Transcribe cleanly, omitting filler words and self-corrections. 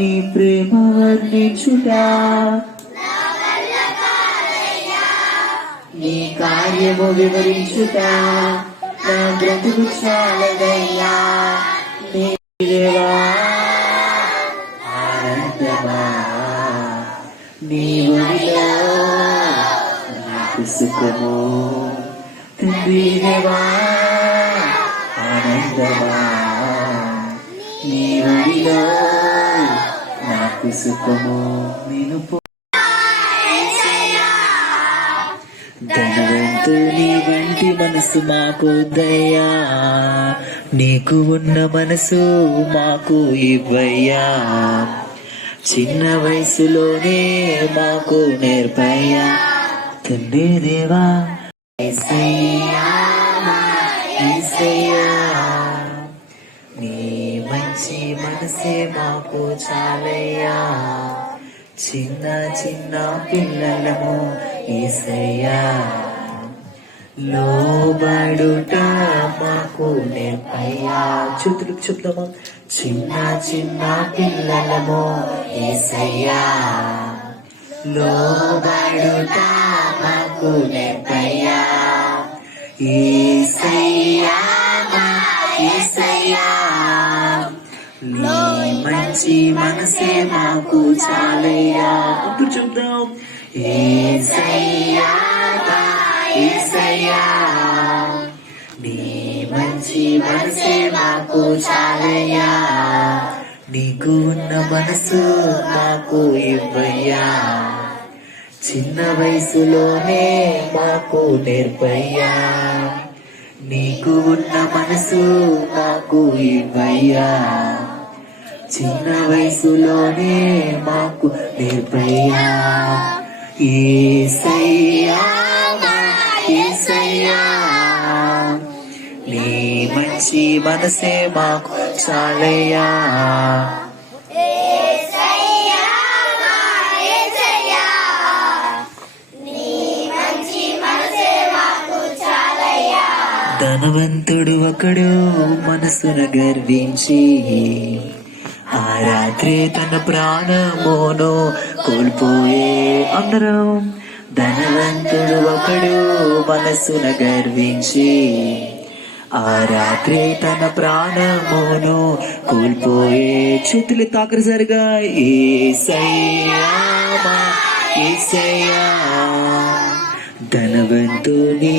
నీ ప్రేమ వర్ణించుట, నీ కార్యము వివరించుట నా బ్రతుకు చాలదయ్యా. నీ దేవా ఆనందమా, నీ ఒడిలో నాకు సుఖము. తండ్రి దేవా ఆనందమా, నీ ఒడిలో నాకు సుఖము. నేను ధనవంతుని వంటి మనసు మాకు దయ్యా, నీకు ఉన్న మనసు మాకు ఇవ్వయ్యా. చిన్న వయసులోనే మాకు నేర్పయ్యా. తండ్రి దేవా యేసయ్యా, యేసయ్యా, నీ మంచి మనసే మాకు చాలయ్యా. చిన్న చిన్న పిల్లలము యేసయ్యా, లోబడుట మాకు నేర్పయ్యా. చేతులకు చెప్తామా? చిన్న చిన్న పిల్లలము యేసయ్యా, లోబడుట మాకు నేర్పయ్యా. యేసయ్యా, యేసయ్యా, నీ మంచి మనసే మాకు చాలయ్యా. అప్పుడు చెప్దాం. యేసయ్యా, యేసయ్యా, నీ మంచి మనసే మాకు చాలయ్యా. నీకు ఉన్న మనసు మాకు ఇవ్వయ్యా. చిన్న వయసులోనే మాకు నేర్పయ్యా. నీకు ఉన్న మనసు మాకు ఇవ్వయ్యా. చిన్న వయసులోనే మాకు నేర్పయ్యా. యేసయ్యా, యేసయ్యా, నీ మంచి మనసే మాకు చాలయ్యా. ధనవంతుడు ఒకడు మనసును గర్వించి ఆ రాత్రి తన ప్రాణమును కోల్పోయే. అందరం. ధనవంతుడు ఒకడు మనసును గర్వించి ఆ రాత్రి తన ప్రాణమును కోల్పోయే. చేతులు తాకరిసరిగా యేసయ్యా, యేసయ్యా, ధనవంతుని